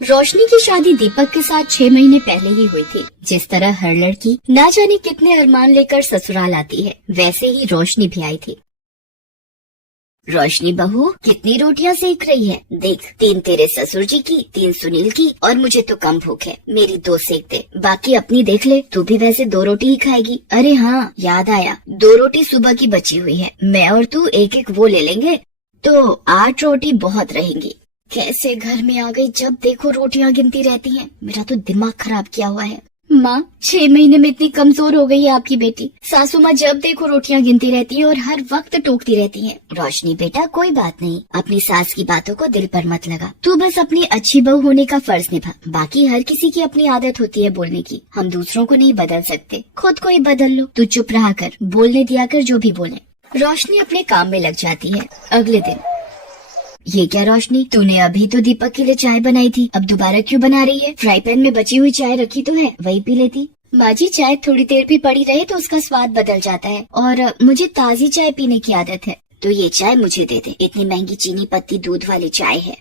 रोशनी की शादी दीपक के साथ 6 महीने पहले ही हुई थी। जिस तरह हर लड़की ना जाने कितने अरमान लेकर ससुराल आती है, वैसे ही रोशनी भी आई थी। रोशनी बहू, कितनी रोटियां सेक रही है? देख, 3 तेरे ससुर जी की, 3 सुनील की, और मुझे तो कम भूख है, मेरी 2 सेक दे, बाकी अपनी देख ले। तू भी वैसे 2 रोटी ही खाएगी। अरे हाँ, याद आया, 2 रोटी सुबह की बची हुई है, मैं और तू एक एक वो ले लेंगे, तो 8 रोटी बहुत रहेंगी। कैसे घर में आ गई, जब देखो रोटियां गिनती रहती हैं। मेरा तो दिमाग खराब किया हुआ है। माँ, 6 महीने में इतनी कमजोर हो गई है आपकी बेटी। सासू माँ जब देखो रोटियां गिनती रहती है और हर वक्त टोकती रहती है। रोशनी बेटा, कोई बात नहीं, अपनी सास की बातों को दिल पर मत लगा। तू बस अपनी अच्छी बहू होने का फर्ज निभा। बाकी हर किसी की अपनी आदत होती है बोलने की, हम दूसरों को नहीं बदल सकते, खुद को ही बदल लो। तू चुप रहा कर, बोलने दिया कर जो भी बोले। रोशनी अपने काम में लग जाती है। अगले दिन, ये क्या रोशनी, तूने अभी तो दीपक के लिए चाय बनाई थी, अब दोबारा क्यों बना रही है? फ्राई पैन में बची हुई चाय रखी तो है, वही पी लेती। माँ जी, चाय थोड़ी देर भी पड़ी रहे तो उसका स्वाद बदल जाता है, और मुझे ताज़ी चाय पीने की आदत है। तो ये चाय मुझे दे दे, इतनी महंगी चीनी पत्ती दूध वाली चाय है।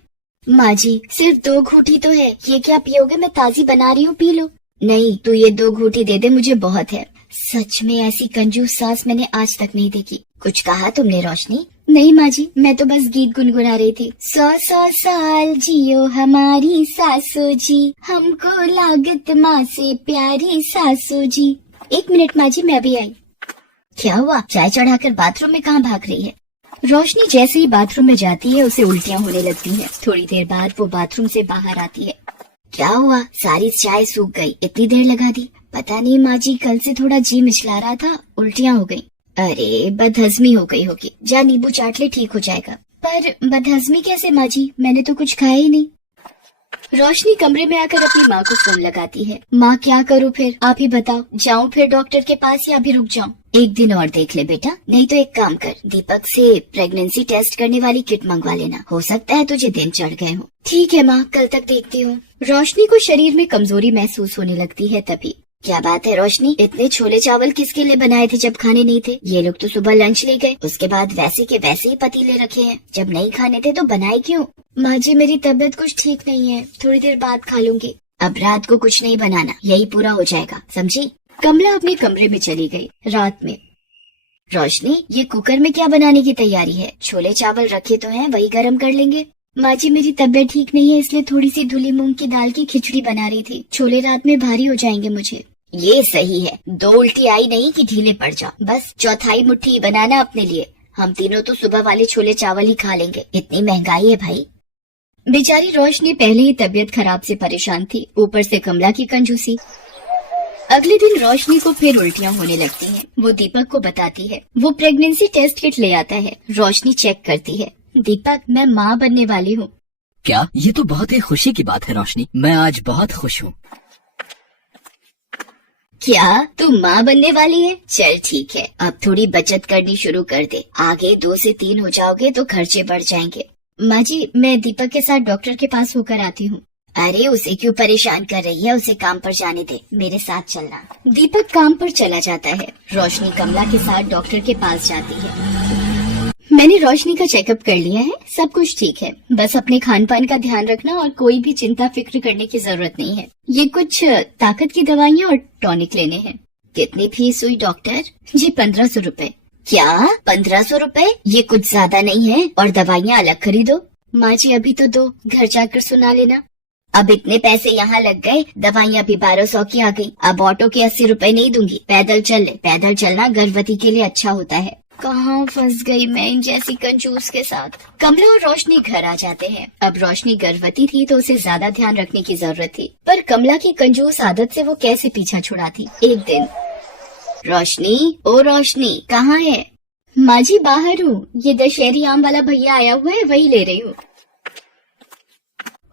माँ जी, सिर्फ 2 घूंटी तो है, ये क्या पियोगे? मैं ताज़ी बना रही हूँ, पी लो। नहीं, तू ये 2 घूंटी दे दे, मुझे बहुत है। सच में ऐसी कंजूस सास मैंने आज तक नहीं देखी। कुछ कहा तुमने रोशनी? नहीं माँ जी, मैं तो बस गीत गुनगुना रही थी। 100 साल जियो हमारी सासू जी, हमको लागत माँ से प्यारी सासू जी। 1 मिनट माँ जी, मैं भी आई। क्या हुआ? चाय चढ़ाकर बाथरूम में कहाँ भाग रही है? रोशनी जैसे ही बाथरूम में जाती है, उसे उल्टियाँ होने लगती हैं। थोड़ी देर बाद वो बाथरूम से बाहर आती है। क्या हुआ? सारी चाय सूख गई, इतनी देर लगा दी। पता नहीं माँ जी, कल से थोड़ा जी मिचला रहा था, उल्टियाँ हो गई। अरे, बदहजमी हो गई होगी, जा नींबू चाट ले, ठीक हो जाएगा। पर बदहजमी कैसे माँ जी, मैंने तो कुछ खाया ही नहीं। रोशनी कमरे में आकर अपनी माँ को फोन लगाती है। माँ, क्या करूँ फिर, आप ही बताओ, जाऊँ फिर डॉक्टर के पास या भी रुक जाऊँ? 1 दिन और देख ले बेटा, नहीं तो एक काम कर, दीपक से प्रेगनेंसी टेस्ट करने वाली किट मंगवा लेना, हो सकता है तुझे दिन चढ़ गए हो। ठीक है माँ, कल तक देखती हूँ। रोशनी को शरीर में कमजोरी महसूस होने लगती है। तभी, क्या बात है रोशनी, इतने छोले चावल किसके लिए बनाए थे जब खाने नहीं थे? ये लोग तो सुबह लंच ले गए, उसके बाद वैसे के वैसे ही पतीले रखे हैं। जब नहीं खाने थे तो बनाए क्यों? माँ जी, मेरी तबीयत कुछ ठीक नहीं है, थोड़ी देर बाद खा लूंगी। अब रात को कुछ नहीं बनाना, यही पूरा हो जाएगा, समझी? कमला अपने कमरे में चली गई। रात में, रोशनी, ये कुकर में क्या बनाने की तैयारी है? छोले चावल रखे तो हैं, वही गर्म कर लेंगे। माँ जी, मेरी तबीयत ठीक नहीं है, इसलिए थोड़ी सी धुली मूंग की दाल की खिचड़ी बना रही थी। छोले रात में भारी हो जाएंगे मुझे। ये सही है, 2 उल्टी आई नहीं कि ढीले पड़ जाओ, बस चौथाई मुट्ठी बनाना अपने लिए। हम तीनों तो सुबह वाले छोले चावल ही खा लेंगे, इतनी महंगाई है भाई। बेचारी रोशनी पहले ही तबीयत खराब से परेशान थी, ऊपर से कमला की कंजूसी। अगले दिन रोशनी को फिर उल्टियाँ होने लगती हैं। वो दीपक को बताती है। वो प्रेगनेंसी टेस्ट किट ले आता है। रोशनी चेक करती है। दीपक, मैं माँ बनने वाली हूँ। क्या? ये तो बहुत ही खुशी की बात है रोशनी, मैं आज बहुत खुश हूँ। क्या तू माँ बनने वाली है? चल ठीक है, अब थोड़ी बचत करनी शुरू कर दे, आगे 2 से 3 हो जाओगे तो खर्चे बढ़ जाएंगे। माँ जी, मैं दीपक के साथ डॉक्टर के पास होकर आती हूँ। अरे, उसे क्यों परेशान कर रही है, उसे काम पर जाने दे, मेरे साथ चलना। दीपक काम पर चला जाता है। रोशनी कमला के साथ डॉक्टर के पास जाती है। मैंने रोशनी का चेकअप कर लिया है, सब कुछ ठीक है, बस अपने खान पान का ध्यान रखना और कोई भी चिंता फिक्र करने की जरूरत नहीं है। ये कुछ ताकत की दवाइयाँ और टॉनिक लेने हैं। कितनी फीस हुई डॉक्टर? जी 1500 रुपए। क्या 1500 रुपए? ये कुछ ज्यादा नहीं है, और दवाइयाँ अलग खरीदो। माँ जी, अभी तो दो, घर जाकर सुना लेना। अब इतने पैसे यहाँ लग गए, दवाइयाँ भी 1200 की आ गई। अब ऑटो के 80 रुपए नहीं दूंगी, पैदल चल ले। पैदल चलना गर्भवती के लिए अच्छा होता है। कहाँ फंस गई मैं इन जैसी कंजूस के साथ। कमला और रोशनी घर आ जाते हैं। अब रोशनी गर्भवती थी तो उसे ज्यादा ध्यान रखने की जरूरत थी, पर कमला की कंजूस आदत से वो कैसे पीछा छुड़ाती। एक दिन, रोशनी, ओ रोशनी, कहाँ है? माँ जी, बाहर हूँ, ये दशहरी आम वाला भैया आया हुआ है, वही ले रही हूँ।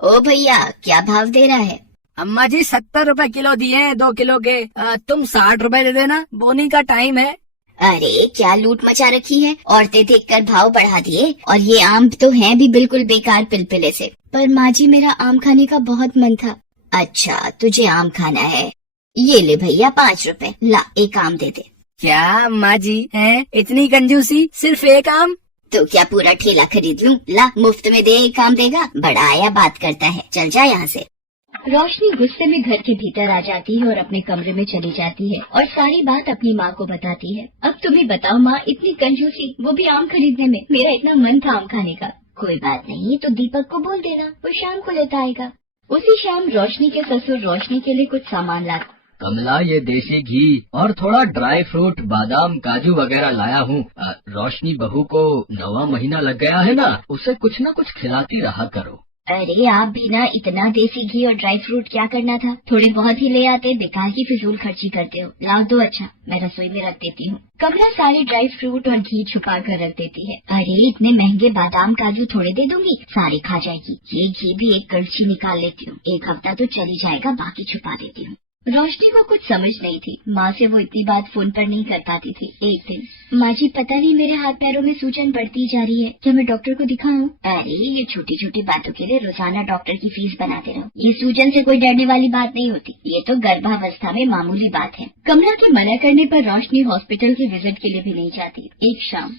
ओ भैया, क्या भाव दे रहा है? अम्मा जी 70 रुपए किलो दिए हैं 2 किलो के, तुम 60 रुपए दे देना, बोनी का टाइम है। अरे, क्या लूट मचा रखी है, औरतें देखकर भाव बढ़ा दिए, और ये आम तो हैं भी बिल्कुल बेकार पिलपिले से। पर माँ जी, मेरा आम खाने का बहुत मन था। अच्छा, तुझे आम खाना है, ये ले भैया 5 रुपए, ला एक आम दे दे। क्या माँ जी है इतनी कंजूसी, सिर्फ एक आम? तो क्या पूरा ठेला खरीद लूं? ला, मुफ्त में दे, काम देगा। बड़ा आया बात करता है, चल जा यहाँ से। रोशनी गुस्से में घर के भीतर आ जाती है और अपने कमरे में चली जाती है और सारी बात अपनी माँ को बताती है। अब तुम्हें बताओ माँ, इतनी कंजूसी, वो भी आम खरीदने में। मेरा इतना मन था आम खाने का। कोई बात नहीं, तो दीपक को बोल देना, वो शाम को लेता आएगा। उसी शाम रोशनी के ससुर रोशनी के लिए कुछ सामान ला। कमला, ये देसी घी और थोड़ा ड्राई फ्रूट, बादाम, काजू वगैरह लाया हूँ। रोशनी बहू को 9वां महीना लग गया है ना, उसे कुछ न कुछ खिलाती रहा करो। अरे आप भी ना, इतना देसी घी और ड्राई फ्रूट क्या करना था? थोड़े बहुत ही ले आते, बेकार की फिजूल खर्ची करते हो। लाओ दो, अच्छा मैं रसोई में रख देती हूँ। कमला सारे ड्राई फ्रूट और घी छुपा कर रख देती है। अरे इतने महंगे बादाम काजू थोड़े दे दूंगी, सारे खा जाएगी। ये घी भी एक कड़छी निकाल लेती हूँ, एक हफ्ता तो चली जाएगा, बाकी छुपा देती हूँ। रोशनी को कुछ समझ नहीं थी, माँ से वो इतनी बात फोन पर नहीं कर पाती थी। एक दिन, माँ जी पता नहीं मेरे हाथ पैरों में सूजन बढ़ती जा रही है, क्या मैं डॉक्टर को दिखाऊं? अरे ये छोटी छोटी बातों के लिए रोजाना डॉक्टर की फीस बनाते रहो। ये सूजन से कोई डरने वाली बात नहीं होती, ये तो गर्भावस्था में मामूली बात है। कमला के मना करने पर रोशनी हॉस्पिटल के विजिट के लिए भी नहीं जाती। एक शाम,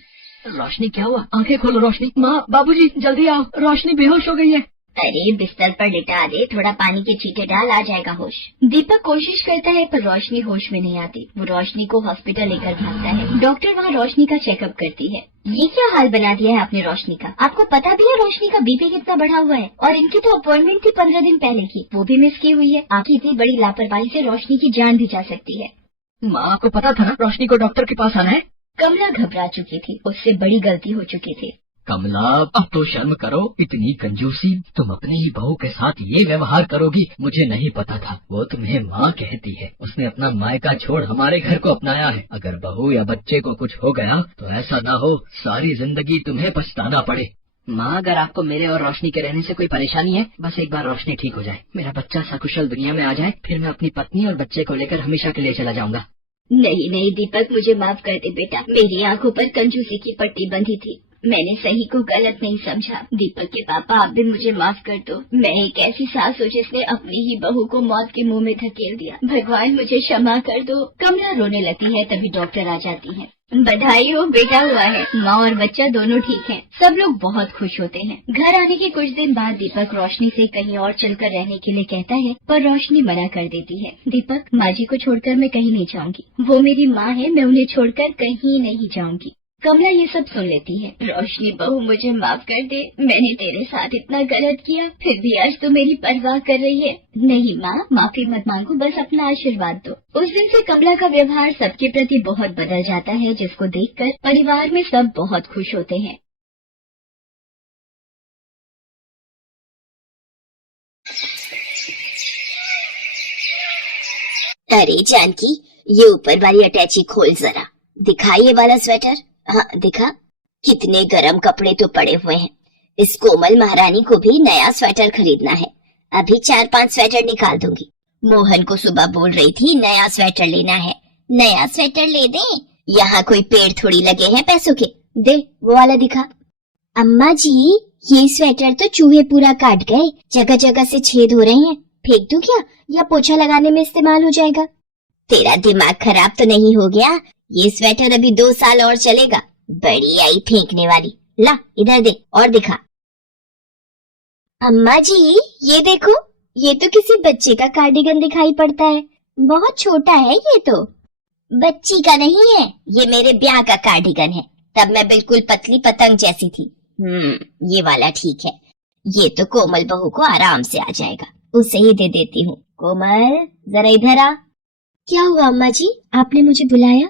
रोशनी क्या हुआ? आंखें खोलो रोशनी। माँ, बाबूजी जल्दी आओ, रोशनी बेहोश हो गई है। अरे बिस्तर पर लिटा दे, थोड़ा पानी के छींटे डाल, आ जाएगा होश। दीपक कोशिश करता है पर रोशनी होश में नहीं आती। वो रोशनी को हॉस्पिटल लेकर भागता है। डॉक्टर वहाँ रोशनी का चेकअप करती है। ये क्या हाल बना दिया है आपने रोशनी का? आपको पता भी है रोशनी का बीपी कितना बढ़ा हुआ है? और इनकी तो अपॉइंटमेंट थी 15 दिन पहले की, वो भी मिस की हुई है। आपकी इतनी बड़ी लापरवाही से रोशनी की जान भी जा सकती है। माँ को पता था ना रोशनी को डॉक्टर के पास आना है। कमला घबरा चुकी थी, उससे बड़ी गलती हो चुकी थी। कमला, अब तो शर्म करो, इतनी कंजूसी तुम अपनी ही बहू के साथ ये व्यवहार करोगी? मुझे नहीं पता था, वो तुम्हें माँ कहती है। उसने अपना मायका छोड़ हमारे घर को अपनाया है। अगर बहू या बच्चे को कुछ हो गया तो ऐसा ना हो सारी जिंदगी तुम्हें पछताना पड़े। माँ, अगर आपको मेरे और रोशनी के रहने से कोई परेशानी है, बस एक बार रोशनी ठीक हो जाए, मेरा बच्चा सकुशल दुनिया में आ जाए, फिर मैं अपनी पत्नी और बच्चे को लेकर हमेशा के लिए चला जाऊंगा। नहीं नहीं दीपक, मुझे माफ कर दे बेटा, मेरी आंखों पर कंजूसी की पट्टी बंधी थी, मैंने सही को गलत नहीं समझा। दीपक के पापा, आप भी मुझे माफ कर दो। मैं एक ऐसी सास हूँ जिसने अपनी ही बहू को मौत के मुंह में धकेल दिया। भगवान मुझे क्षमा कर दो। कमला रोने लगती है, तभी डॉक्टर आ जाती है। बधाई हो, बेटा हुआ है। माँ और बच्चा दोनों ठीक हैं। सब लोग बहुत खुश होते हैं। घर आने के कुछ दिन बाद दीपक रोशनी से कहीं और चलकर रहने के लिए कहता है, पर रोशनी मना कर देती है। दीपक, माँ जी को छोड़कर मैं कहीं नहीं जाऊंगी, वो मेरी माँ है, मैं उन्हें छोड़कर कहीं नहीं जाऊंगी। कमला ये सब सुन लेती है। रोशनी बहू, मुझे माफ कर दे, मैंने तेरे साथ इतना गलत किया, फिर भी आज तो मेरी परवाह कर रही है। नहीं माँ, माफी मत मांगो, बस अपना आशीर्वाद दो। उस दिन से कमला का व्यवहार सबके प्रति बहुत बदल जाता है, जिसको देखकर परिवार में सब बहुत खुश होते हैं। अरे जानकी, ये ऊपर वाली अटैची खोल जरा, दिखा ये वाला स्वेटर। हाँ दिखा, कितने गरम कपड़े तो पड़े हुए हैं। इस कोमल महारानी को भी नया स्वेटर खरीदना है। अभी 4-5 स्वेटर निकाल दूंगी। मोहन को सुबह बोल रही थी नया स्वेटर लेना है। नया स्वेटर ले दें? यहाँ कोई पेड़ थोड़ी लगे हैं पैसों के। दे वो वाला दिखा। अम्मा जी, ये स्वेटर तो चूहे पूरा काट गए, जगह जगह से छेद हो रहे हैं। फेंक दूं क्या, या पोछा लगाने में इस्तेमाल हो जाएगा? तेरा दिमाग खराब तो नहीं हो गया? ये स्वेटर अभी 2 साल और चलेगा। बड़ी आई फेंकने वाली। ला इधर दे और दिखा। अम्मा जी ये देखो, ये तो किसी बच्चे का कार्डिगन दिखाई पड़ता है। बहुत छोटा है ये तो। बच्ची का नहीं है, ये मेरे ब्याह का कार्डिगन है। तब मैं बिल्कुल पतली पतंग जैसी थी। ये वाला ठीक है। ये तो कोमल बहू को आराम से आ जाएगा, उसे ही दे देती हूँ। कोमल जरा इधर आ। क्या हुआ अम्मा जी, आपने मुझे बुलाया?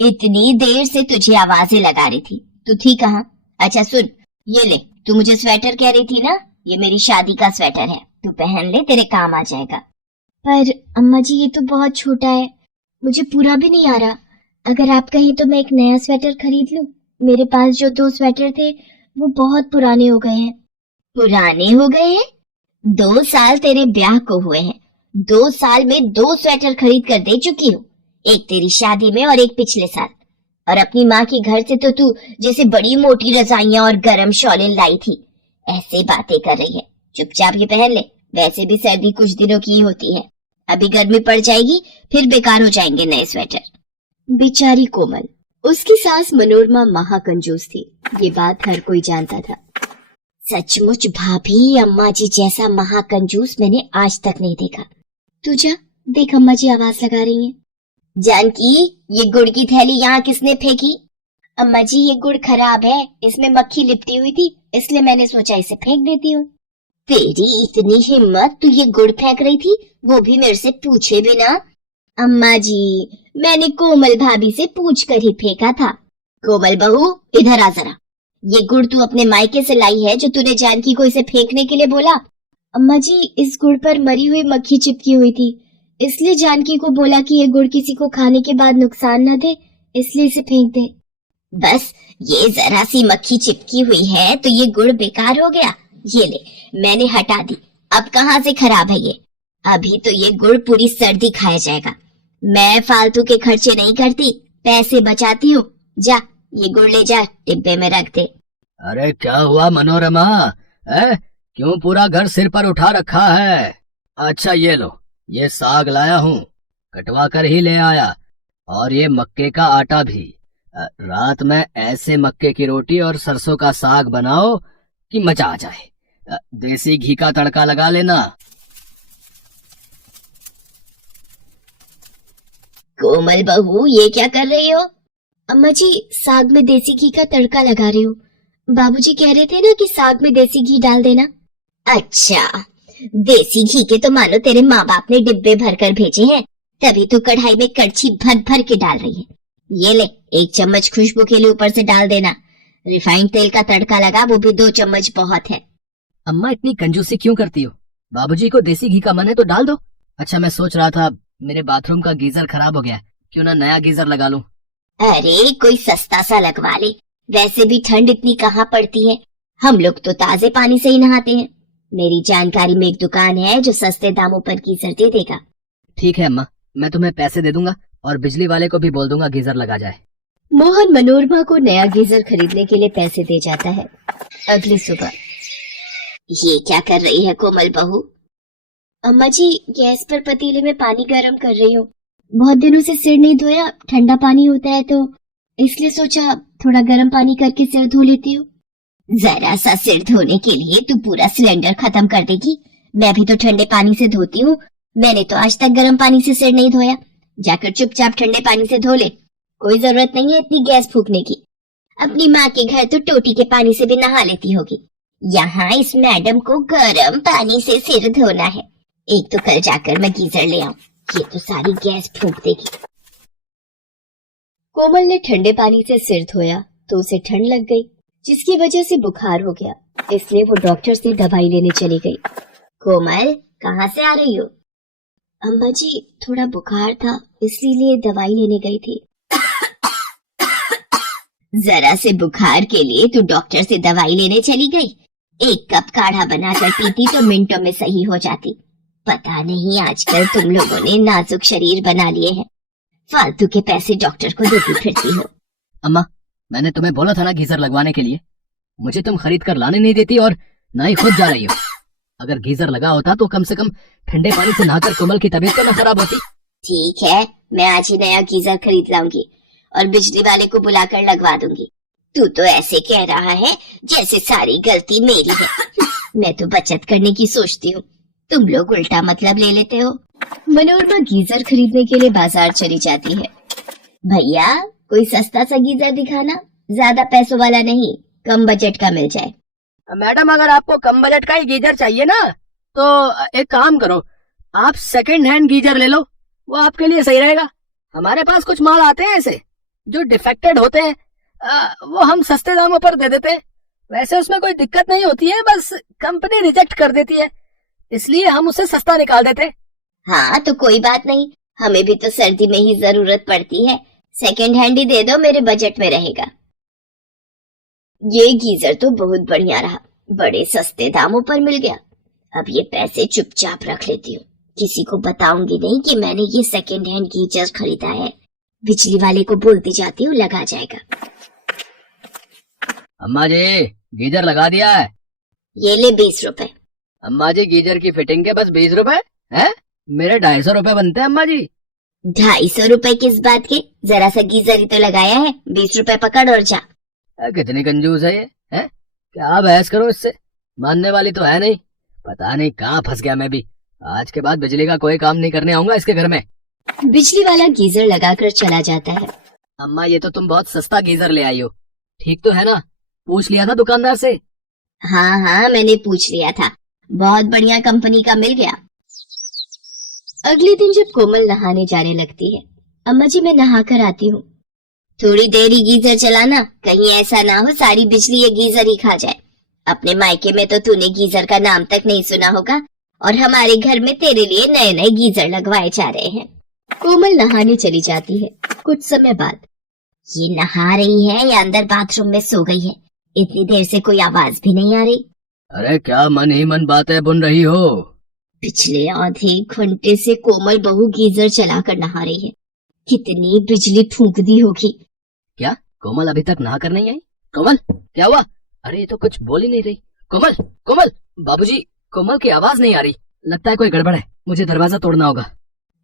इतनी देर से तुझे आवाजें लगा रही थी, तू थी कहाँ? अच्छा सुन, ये ले, तू मुझे स्वेटर कह रही थी ना, ये मेरी शादी का स्वेटर है, तू पहन ले, तेरे काम आ जाएगा। पर अम्मा जी ये तो बहुत छोटा है, मुझे पूरा भी नहीं आ रहा। अगर आप कहें तो मैं एक नया स्वेटर खरीद लूं। मेरे पास जो 2 स्वेटर थे वो बहुत पुराने हो गए हैं। पुराने हो गए हैं? 2 साल तेरे ब्याह को हुए हैं। 2 साल में 2 स्वेटर खरीद कर दे चुकी हूँ, एक तेरी शादी में और एक पिछले साल। और अपनी माँ के घर से तो तू जैसे बड़ी मोटी रजाइयां और गरम शॉलें लाई थी, ऐसे बातें कर रही है। चुपचाप ये पहन ले, वैसे भी सर्दी कुछ दिनों की ही होती है, अभी गर्मी पड़ जाएगी, फिर बेकार हो जाएंगे नए स्वेटर। बेचारी कोमल, उसकी सास मनोरमा महाकंजूस थी, ये बात हर कोई जानता था। सचमुच भाभी, अम्मा जी जैसा महाकंजूस मैंने आज तक नहीं देखा। तू जा देख, अम्मा जी आवाज लगा रही हैं। जानकी, ये गुड़ की थैली यहाँ किसने फेंकी? अम्मा जी, ये गुड़ खराब है, इसमें मक्खी लिपटी हुई थी, इसलिए मैंने सोचा इसे फेंक देती हूँ। तेरी इतनी हिम्मत, तू ये गुड़ फेंक रही थी, वो भी मेरे से पूछे बिना? अम्मा जी, मैंने कोमल भाभी से पूछ कर ही फेंका था। कोमल बहू, इधर आ जरा। ये गुड़ तू अपने मायके से लाई है जो तूने जानकी को इसे फेंकने के लिए बोला? अम्मा जी, इस गुड़ पर मरी हुई मक्खी चिपकी हुई थी, इसलिए जानकी को बोला कि ये गुड़ किसी को खाने के बाद नुकसान न दे, इसलिए इसे फेंक दे। बस ये जरा सी मक्खी चिपकी हुई है तो ये गुड़ बेकार हो गया? ये ले, मैंने हटा दी, अब कहाँ से खराब है ये? अभी तो ये गुड़ पूरी सर्दी खाया जाएगा। मैं फालतू के खर्चे नहीं करती, पैसे बचाती हूँ। जा, ये गुड़ ले जा, डिब्बे में रख दे। अरे क्या हुआ मनोरमा, क्यों पूरा घर सिर पर उठा रखा है? अच्छा ये लो, ये साग लाया हूँ, कटवा कर ही ले आया, और ये मक्के का आटा भी। रात में ऐसे मक्के की रोटी और सरसों का साग बनाओ कि मजा आ जाए। देसी घी का तड़का लगा लेना। कोमल बहू, ये क्या कर रही हो? अम्मा जी, साग में देसी घी का तड़का लगा रही हूँ। बाबूजी कह रहे थे ना कि साग में देसी घी डाल देना। अच्छा, देसी घी के तो मानो तेरे माँ बाप ने डिब्बे भर कर भेजे हैं, तभी तू कढ़ाई में कड़छी भर भर के डाल रही है। ये ले, 1 चम्मच खुशबू के लिए ऊपर से डाल देना। रिफाइंड तेल का तड़का लगा, वो भी 2 चम्मच बहुत है। अम्मा इतनी कंजूसी क्यों करती हो? बाबूजी को देसी घी का मन है तो डाल दो। अच्छा, मैं सोच रहा था मेरे बाथरूम का गीजर खराब हो गया, क्यों ना नया गीजर लगा लूं। अरे कोई सस्ता सा लगवा ले, वैसे भी ठंड इतनी कहाँ पड़ती है, हम लोग तो ताजे पानी से ही नहाते हैं। मेरी जानकारी में एक दुकान है जो सस्ते दामों पर गीजर दे देगा। ठीक है अम्मा, मैं तुम्हें पैसे दे दूंगा और बिजली वाले को भी बोल दूंगा गीजर लगा जाए। मोहन मनोरमा को नया गीजर खरीदने के लिए पैसे दे जाता है। अगली सुबह। ये क्या कर रही है कोमल बहू? अम्मा जी, गैस पर पतीले में पानी गर्म कर रही हूँ। बहुत दिनों से सिर नहीं धोया, ठंडा पानी होता है तो इसलिए सोचा थोड़ा गर्म पानी करके सिर धो लेती हूँ। जरा सा सिर धोने के लिए तू पूरा सिलेंडर खत्म कर देगी? मैं भी तो ठंडे पानी से धोती हूँ, मैंने तो आज तक गर्म पानी से सिर नहीं धोया। जाकर चुपचाप ठंडे पानी से धो ले, कोई जरूरत नहीं है इतनी गैस फूकने की। अपनी माँ के घर तो टोटी के पानी से भी नहा लेती होगी, यहाँ इस मैडम को गर्म पानी से सिर धोना है। एक तो कल जाकर मैं गीजर ले आऊं, ये तो सारी गैस फूक देगी। कोमल ने ठंडे पानी से सिर धोया तो उसे ठंड लग गई, जिसकी वजह से बुखार हो गया, इसलिए वो डॉक्टर से दवाई लेने चली गई। कोमल, कहाँ से आ रही हो? अम्मा जी, थोड़ा बुखार था इसलिए दवाई लेने गई थी। जरा से बुखार के लिए तू डॉक्टर से दवाई लेने चली गई? 1 कप काढ़ा बनाकर पीती तो मिनटों में सही हो जाती। पता नहीं आजकल तुम लोगों ने नाजुक शरीर बना लिए हैं, फालतू के पैसे डॉक्टर को देती फिरती हो। अम्मा, मैंने तुम्हें बोला था ना गीजर लगवाने के लिए, मुझे तुम खरीद कर लाने नहीं देती और ना ही खुद जा रही हो। अगर गीजर लगा होता तो कम से कम ठंडे पानी से नहाकर कोमल की तबीयत तो न खराब होती। ठीक है, मैं आज ही नया गीजर खरीद लाऊंगी और बिजली वाले को बुलाकर लगवा दूंगी। तू तो ऐसे कह रहा है जैसे सारी गलती मेरी है। मैं तो बचत करने की सोचती हूँ, तुम लोग उल्टा मतलब ले लेते हो। मनोरमा गीजर खरीदने के लिए बाजार चली जाती है। भैया, कोई सस्ता सा गीजर दिखाना, ज्यादा पैसों वाला नहीं, कम बजट का मिल जाए। मैडम, अगर आपको कम बजट का ही गीजर चाहिए ना तो एक काम करो, आप सेकंड हैंड गीजर ले लो, वो आपके लिए सही रहेगा। हमारे पास कुछ माल आते हैं ऐसे जो डिफेक्टेड होते हैं, वो हम सस्ते दामों पर दे देते हैं। वैसे उसमें कोई दिक्कत नहीं होती है, बस कंपनी रिजेक्ट कर देती है, इसलिए हम उसे सस्ता निकाल देते हैं। हाँ तो कोई बात नहीं, हमें भी तो सर्दी में ही जरूरत पड़ती है, सेकंड हैंड ही दे दो, मेरे बजट में रहेगा। ये गीजर तो बहुत बढ़िया रहा, बड़े सस्ते दामों पर मिल गया। अब ये पैसे चुपचाप रख लेती हूँ, किसी को बताऊंगी नहीं कि मैंने ये सेकंड हैंड गीजर खरीदा है। बिजली वाले को बोलती जाती हूँ, लगा जाएगा। अम्मा जी, गीजर लगा दिया है। ये ले 20 रुपए। अम्मा जी, गीजर की फिटिंग के बस 20 रुपए है? मेरे 250 रुपए बनते हैं अम्मा जी। ₹250 किस बात के? जरा सा गीजर ही तो लगाया है, 20 रुपए पकड़ और जा। कितनी कंजूस है ये, है? क्या बहस करो इससे, मानने वाली तो है नहीं। पता नहीं कहाँ फंस गया मैं भी। आज के बाद बिजली का कोई काम नहीं करने आऊंगा इसके घर में। बिजली वाला गीजर लगाकर चला जाता है। अम्मा ये तो तुम बहुत सस्ता गीजर ले आई हो, ठीक तो है ना? पूछ लिया था दुकानदार से? हाँ, मैंने पूछ लिया था, बहुत बढ़िया कंपनी का मिल गया। अगले दिन जब कोमल नहाने जाने लगती है, अम्मा जी मैं नहा कर आती हूँ। थोड़ी देर ही गीजर चलाना, कहीं ऐसा ना हो सारी बिजली ये गीजर ही खा जाए। अपने मायके में तो तूने गीजर का नाम तक नहीं सुना होगा, और हमारे घर में तेरे लिए नए नए गीजर लगवाए जा रहे हैं। कोमल नहाने चली जाती है। कुछ समय बाद, ये नहा रही है या अंदर बाथरूम में सो गई है? इतनी देर से कोई आवाज भी नहीं आ रही। अरे क्या मन ही मन बातें बुन रही हो? पिछले आधे घंटे से कोमल बहू गीजर चलाकर नहा रही है। कितनी बिजली फूंक दी होगी। क्या कोमल अभी तक नहा कर नहीं आई? कोमल क्या हुआ? अरे ये तो कुछ बोल ही नहीं रही। कोमल कोमल, बाबूजी कोमल की आवाज नहीं आ रही, लगता है कोई गड़बड़ है, मुझे दरवाजा तोड़ना होगा।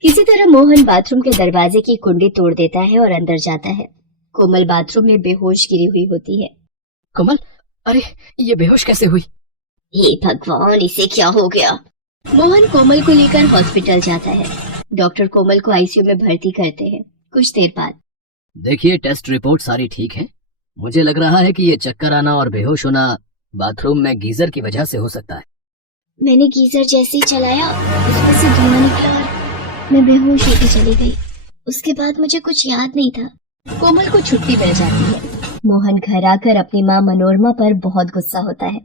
किसी तरह मोहन बाथरूम के दरवाजे की कुंडी तोड़ देता है और अंदर जाता है। कोमल बाथरूम में बेहोश गिरी हुई होती है। कोमल, अरे ये बेहोश कैसे हुई? हे भगवान, इसे क्या हो गया? मोहन कोमल को लेकर हॉस्पिटल जाता है। डॉक्टर कोमल को आईसीयू में भर्ती करते हैं। कुछ देर बाद, देखिए टेस्ट रिपोर्ट सारी ठीक है। मुझे लग रहा है कि ये चक्कर आना और बेहोश होना बाथरूम में गीजर की वजह से हो सकता है। मैंने गीजर जैसे ही चलाया, उसमें से धुआं निकला और मैं बेहोश होकर चली गई। उसके बाद मुझे कुछ याद नहीं था। कोमल को छुट्टी मिल जाती है। मोहन घर आकर अपनी माँ मनोरमा पर बहुत गुस्सा होता है।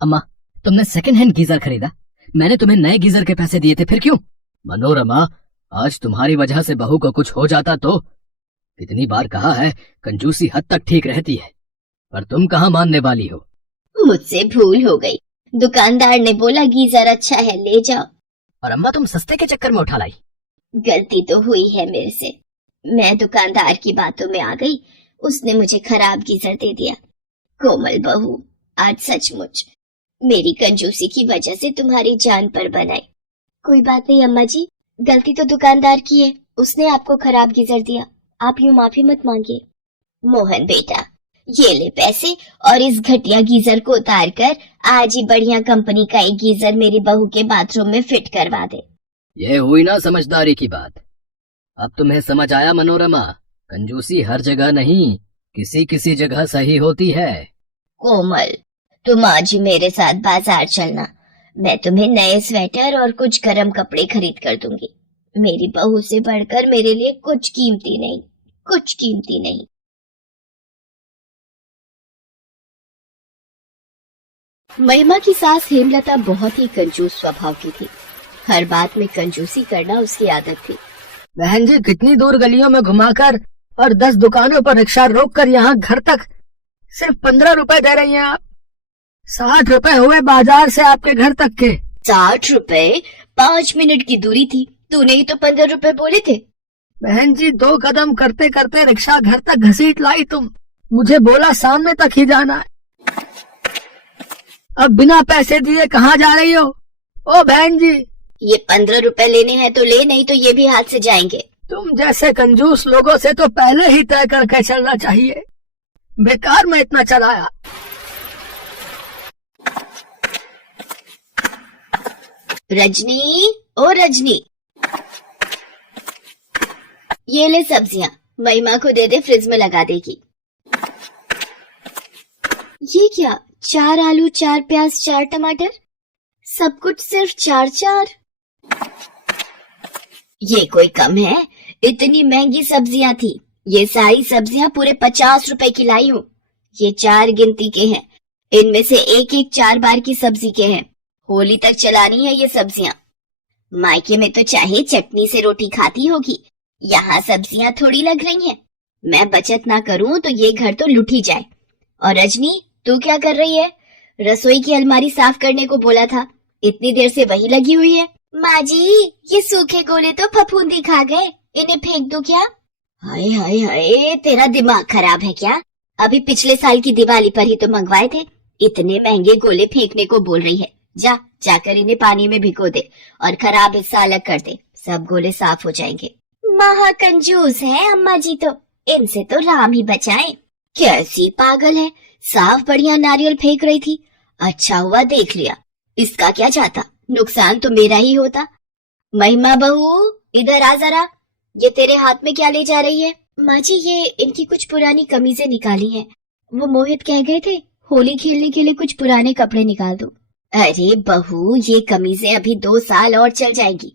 अम्मा, तुमने सेकंड हैंड गीजर खरीदा, मैंने तुम्हें नए गीजर के पैसे दिए थे, फिर क्यों? मनोरमा, आज तुम्हारी वजह से बहू को कुछ हो जाता तो? कितनी बार कहा है, कंजूसी हद तक ठीक रहती है, पर तुम कहाँ मानने वाली हो? मुझसे भूल हो गई। दुकानदार ने बोला गीजर अच्छा है, ले जाओ। और अम्मा तुम सस्ते के चक्कर में उठा लाई। गलती तो हुई है मेरे से। मैं दुकानदार की बातों में आ गई, उसने मुझे खराब गीजर दे दिया। कोमल बहू, आज सचमुच मेरी कंजूसी की वजह से तुम्हारी जान पर बनाई। कोई बात नहीं अम्मा जी, गलती तो दुकानदार की है, उसने आपको खराब गीजर दिया, आप यूं माफी मत मांगिए। मोहन बेटा, ये ले पैसे और इस घटिया गीजर को उतार कर आज ही बढ़िया कंपनी का एक गीजर मेरी बहू के बाथरूम में फिट करवा दे। ये हुई ना समझदारी की बात। अब तुम्हें समझ आया मनोरमा, कंजूसी हर जगह नहीं, किसी किसी जगह सही होती है। कोमल, तुम आज ही मेरे साथ बाजार चलना, मैं तुम्हें नए स्वेटर और कुछ गर्म कपड़े खरीद कर दूंगी। मेरी बहू से बढ़कर मेरे लिए कुछ कीमती नहीं, कुछ कीमती नहीं। महिमा की सास हेमलता बहुत ही कंजूस स्वभाव की थी। हर बात में कंजूसी करना उसकी आदत थी। बहन जी, कितनी दूर गलियों में घुमाकर और 10 दुकानों पर रिक्शा रोककर यहाँ घर तक सिर्फ 15 रुपए दे रही हैं आप। 60 रुपए हुए बाजार से आपके घर तक के। 60 रुपए? 5 मिनट की दूरी थी, तूने ही तो 15 रुपए बोले थे। बहन जी, 2 कदम करते करते रिक्शा घर तक घसीट लाई तुम। मुझे बोला सामने तक ही जाना है। अब बिना पैसे दिए कहाँ जा रही हो? ओ बहन जी, ये 15 रुपए लेने हैं तो ले, नहीं तो ये भी हाथ से जाएंगे। तुम जैसे कंजूस लोगों से तो पहले ही तय करके चलना चाहिए। बेकार में इतना चलाया। रजनी, ओ रजनी, ये ले सब्जियां, महिमा को दे दे, फ्रिज में लगा देगी। ये क्या, 4 आलू, 4 प्याज, 4 टमाटर, सब कुछ सिर्फ 4-4। ये कोई कम है? इतनी महंगी सब्जियां थी। ये सारी सब्जियां पूरे 50 रुपए की लाई हूँ। ये 4 गिनती के हैं, इनमें से एक एक 4 बार की सब्जी के हैं। होली तक चलानी है ये सब्जियां। मायके में तो चाहे चटनी से रोटी खाती होगी, यहाँ सब्जियां थोड़ी लग रही हैं। मैं बचत ना करूं तो ये घर तो लुट ही जाए। और रजनी, तू क्या कर रही है? रसोई की अलमारी साफ करने को बोला था, इतनी देर से वही लगी हुई है। माँ जी, ये सूखे गोले तो फफूंदी खा गए, इन्हें फेंक दूं क्या? हाय हाय हाय, तेरा दिमाग खराब है क्या? अभी पिछले साल की दिवाली पर ही तो मंगवाए थे, इतने महंगे गोले फेंकने को बोल रही है। जाकर इन्हें पानी में भिगो दे और खराब हिस्सा अलग कर दे, सब गोले साफ हो जाएंगे। महाकंजूस है अम्मा जी तो, इनसे तो राम ही बचाए। कैसी पागल है, साफ बढ़िया नारियल फेंक रही थी। अच्छा हुआ देख लिया, इसका क्या जाता, नुकसान तो मेरा ही होता। महिमा बहू इधर आ जरा, ये तेरे हाथ में क्या ले जा रही है? माँ जी ये इनकी कुछ पुरानी कमीजें निकाली हैं। वो मोहित कह गए थे होली खेलने के लिए कुछ पुराने कपड़े निकाल दो। अरे बहू ये कमीजें अभी 2 साल और चल जाएगी,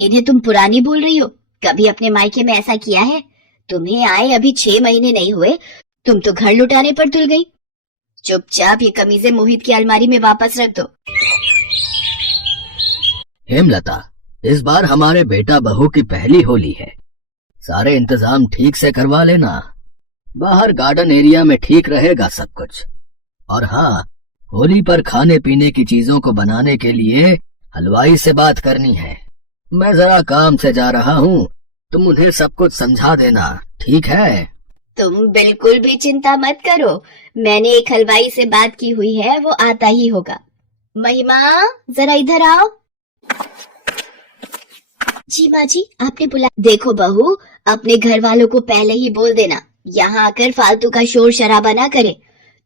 इन्हें तुम पुरानी बोल रही हो? कभी अपने मायके में ऐसा किया है? तुम्हें आए अभी 6 महीने नहीं हुए, तुम तो घर लुटाने पर तुल गई। चुपचाप ये कमीजें मोहित की अलमारी में वापस रख दो। हेमलता, इस बार हमारे बेटा बहू की पहली होली है, सारे इंतजाम ठीक से करवा लेना। बाहर गार्डन एरिया में ठीक रहेगा सब कुछ। और हाँ, होली पर खाने पीने की चीजों को बनाने के लिए हलवाई से बात करनी है। मैं जरा काम से जा रहा हूँ, तुम उन्हें सब कुछ समझा देना, ठीक है? तुम बिल्कुल भी चिंता मत करो, मैंने एक हलवाई से बात की हुई है, वो आता ही होगा। महिमा जरा इधर आओ। जी माँ जी आपने बुला। देखो बहू, अपने घर वालों को पहले ही बोल देना यहाँ आकर फालतू का शोर शराबा ना करे।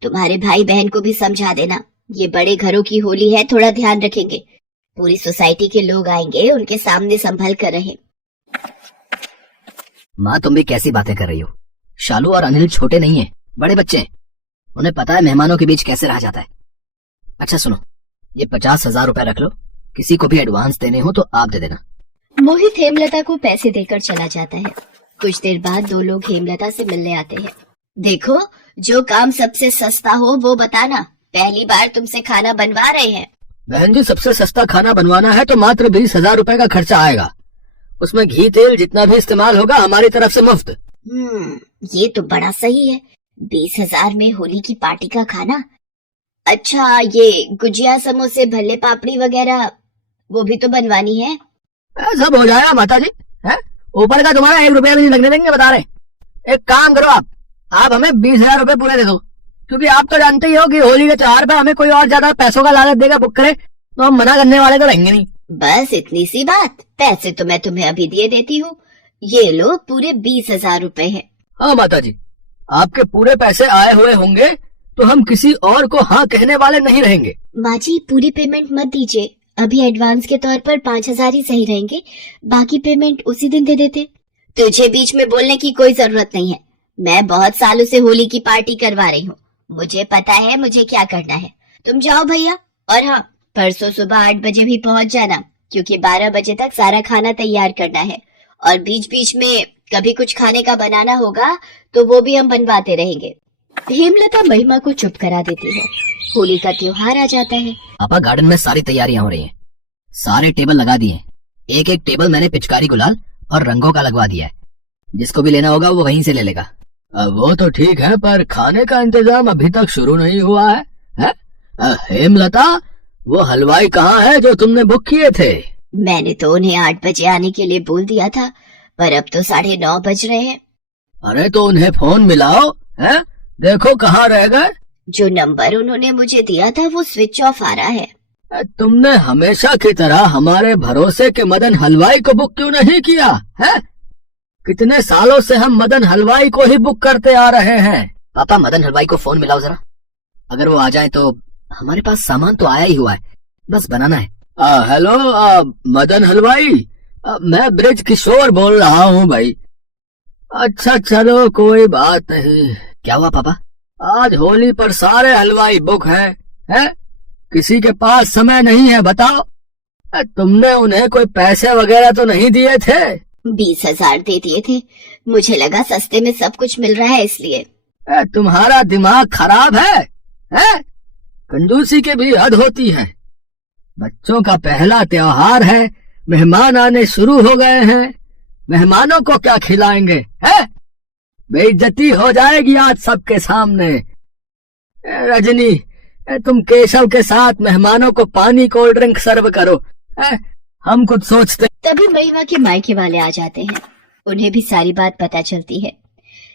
तुम्हारे भाई बहन को भी समझा देना, ये बड़े घरों की होली है, थोड़ा ध्यान रखेंगे। पूरी सोसाइटी के लोग आएंगे, उनके सामने संभल कर रहे। माँ तुम भी कैसी बातें कर रही हो? शालू और अनिल छोटे नहीं है, बड़े बच्चे हैं, उन्हें पता है मेहमानों के बीच कैसे रहा जाता है। अच्छा सुनो, ये 50,000 रुपए रख लो, किसी को भी एडवांस देने हो तो आप दे देना। मोहित हेमलता को पैसे देकर चला जाता है। कुछ देर बाद 2 लोग हेमलता से मिलने आते हैं। देखो, जो काम सबसे सस्ता हो वो बताना, पहली बार तुमसे खाना बनवा रहे हैं। बहन जी, सबसे सस्ता खाना बनवाना है तो मात्र 20,000 रुपए का खर्चा आएगा, उसमें घी तेल जितना भी इस्तेमाल होगा हमारी तरफ से मुफ्त। ये तो बड़ा सही है, 20,000 में होली की पार्टी का खाना। अच्छा, ये गुजिया समोसे भल्ले पापड़ी वगैरह वो भी तो बनवानी है। सब हो जाएगा माता जी, है? ऊपर का तुम्हारा 1 रुपया भी नहीं लगने देंगे, बता रहे। एक काम करो, आप हमें 20,000 रुपए पूरे दे दो, क्योंकि आप तो जानते ही हो कि होली के त्योहार पे हमें कोई और ज्यादा पैसों का लालच देगा बुक करे तो हम मना करने वाले तो रहेंगे नहीं। बस इतनी सी बात, पैसे तो मैं तुम्हें अभी दिए देती हूँ, ये लो पूरे 20,000 रुपए है। हाँ माता जी, आपके पूरे पैसे आए हुए होंगे तो हम किसी और को हाँ कहने वाले नहीं रहेंगे। माँ जी पूरी पेमेंट मत दीजिए, अभी एडवांस के तौर पर 5,000 ही सही रहेंगे, बाकी पेमेंट उसी दिन दे देते। तुझे बीच में बोलने की कोई जरूरत नहीं है, मैं बहुत सालों से होली की पार्टी करवा रही हूँ, मुझे पता है मुझे क्या करना है। तुम जाओ भैया, और हाँ परसों सुबह 8 बजे भी पहुँच जाना, क्योंकि 12 बजे तक सारा खाना तैयार करना है, और बीच बीच में कभी कुछ खाने का बनाना होगा तो वो भी हम बनवाते रहेंगे। हेमलता महिमा को चुप करा देती है। होली का त्योहार आ जाता है। पापा, गार्डन में सारी तैयारियां हो रही हैं, सारे टेबल लगा दिए हैं, एक टेबल मैंने पिचकारी गुलाल और रंगों का लगवा दिया है, जिसको भी लेना होगा वो वहीं से ले लेगा। वो तो ठीक है, पर खाने का इंतजाम अभी तक शुरू नहीं हुआ है? हेमलता, वो हलवाई कहाँ है जो तुमने बुक किए थे? मैंने तो उन्हें 8 बजे आने के लिए बोल दिया था, पर अब तो 9:30 बज रहे हैं। अरे तो उन्हें फोन मिलाओ, है? देखो कहाँ रह गए। जो नंबर उन्होंने मुझे दिया था वो स्विच ऑफ आ रहा है। तुमने हमेशा की तरह हमारे भरोसे के मदन हलवाई को बुक क्यों नहीं किया है? कितने सालों से हम मदन हलवाई को ही बुक करते आ रहे हैं। पापा, मदन हलवाई को फोन मिलाओ जरा, अगर वो आ जाए तो। हमारे पास सामान तो आया ही हुआ है, बस बनाना है। हेलो मदन हलवाई, मैं ब्रिज किशोर बोल रहा हूँ भाई। अच्छा चलो कोई बात नहीं। क्या हुआ पापा? आज होली पर सारे हलवाई बुक हैं, किसी के पास समय नहीं है, बताओ। तुमने उन्हें कोई पैसे वगैरह तो नहीं दिए थे? 20,000 दे दिए थे, मुझे लगा सस्ते में सब कुछ मिल रहा है इसलिए। तुम्हारा दिमाग खराब है? कंजूसी के भी हद होती है। बच्चों का पहला त्योहार है, मेहमान आने शुरू हो गए हैं, मेहमानों को क्या खिलाएंगे? बेइज्जती हो जाएगी आज सबके सामने। रजनी, तुम केशव के साथ मेहमानों को पानी कोल्ड ड्रिंक सर्व करो, हम कुछ सोचते। तभी महिमा के मायके वाले आ जाते हैं, उन्हें भी सारी बात पता चलती है।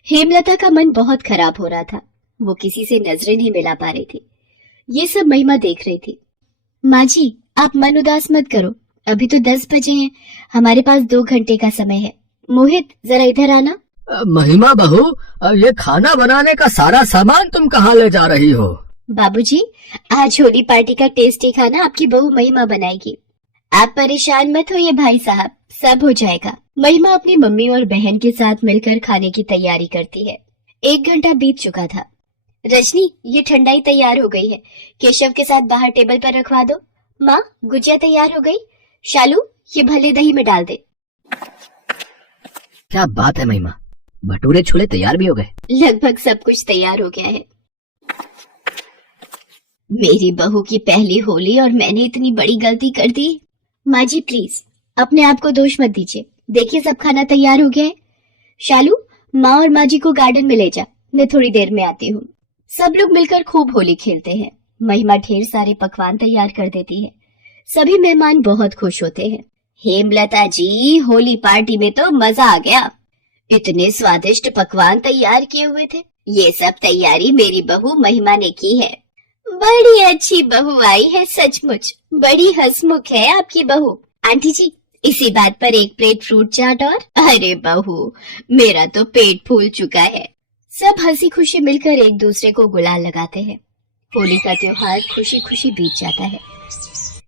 हेमलता का मन बहुत खराब हो रहा था, वो किसी से नजरें नहीं मिला पा रही थी। ये सब महिमा देख रही थी। माँ जी आप मन उदास मत करो, अभी तो 10 बजे हैं, हमारे पास 2 घंटे का समय है, मोहित जरा इधर आना। महिमा बहू, ये खाना बनाने का सारा सामान तुम कहाँ ले जा रही हो? बाबूजी, आज होली पार्टी का टेस्टी खाना आपकी बहू महिमा बनाएगी। आप परेशान मत होइए भाई साहब, सब हो जाएगा। महिमा अपनी मम्मी और बहन के साथ मिलकर खाने की तैयारी करती है। 1 घंटा बीत चुका था। रजनी, ये ठंडाई तैयार हो गई है, केशव के साथ बाहर टेबल पर रखवा दो। माँ, गुजिया तैयार हो गई। शालू, ये भले दही में डाल दे। क्या बात है महिमा, भटूरे छोले तैयार भी हो गए? लगभग सब कुछ तैयार हो गया है। मेरी बहू की पहली होली और मैंने इतनी बड़ी गलती कर दी। माँ जी प्लीज अपने आप को दोष मत दीजिए। देखिए सब खाना तैयार हो गया है। शालू, माँ और माँ जी को गार्डन में ले जा, मैं थोड़ी देर में आती हूँ। सब लोग मिलकर खूब होली खेलते हैं। महिमा ढेर सारे पकवान तैयार कर देती है। सभी मेहमान बहुत खुश होते हैं। हेमलता जी, होली पार्टी में तो मजा आ गया। इतने स्वादिष्ट पकवान तैयार किए हुए थे। ये सब तैयारी मेरी बहू महिमा ने की है। बड़ी अच्छी बहू आई है सचमुच। बड़ी हंसमुख है आपकी बहू। आंटी जी, इसी बात पर 1 प्लेट फ्रूट चाट और। अरे बहू, मेरा तो पेट फूल चुका है। सब हंसी खुशी मिलकर एक दूसरे को गुलाल लगाते हैं। होली का त्योहार खुशी खुशी बीत जाता है।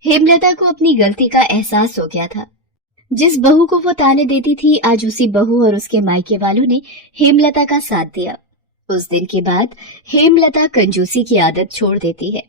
हेमलता को अपनी गलती का एहसास हो गया था। जिस बहू को वो ताने देती थी, आज उसी बहू और उसके मायके वालों ने हेमलता का साथ दिया। उस दिन के बाद हेमलता कंजूसी की आदत छोड़ देती है।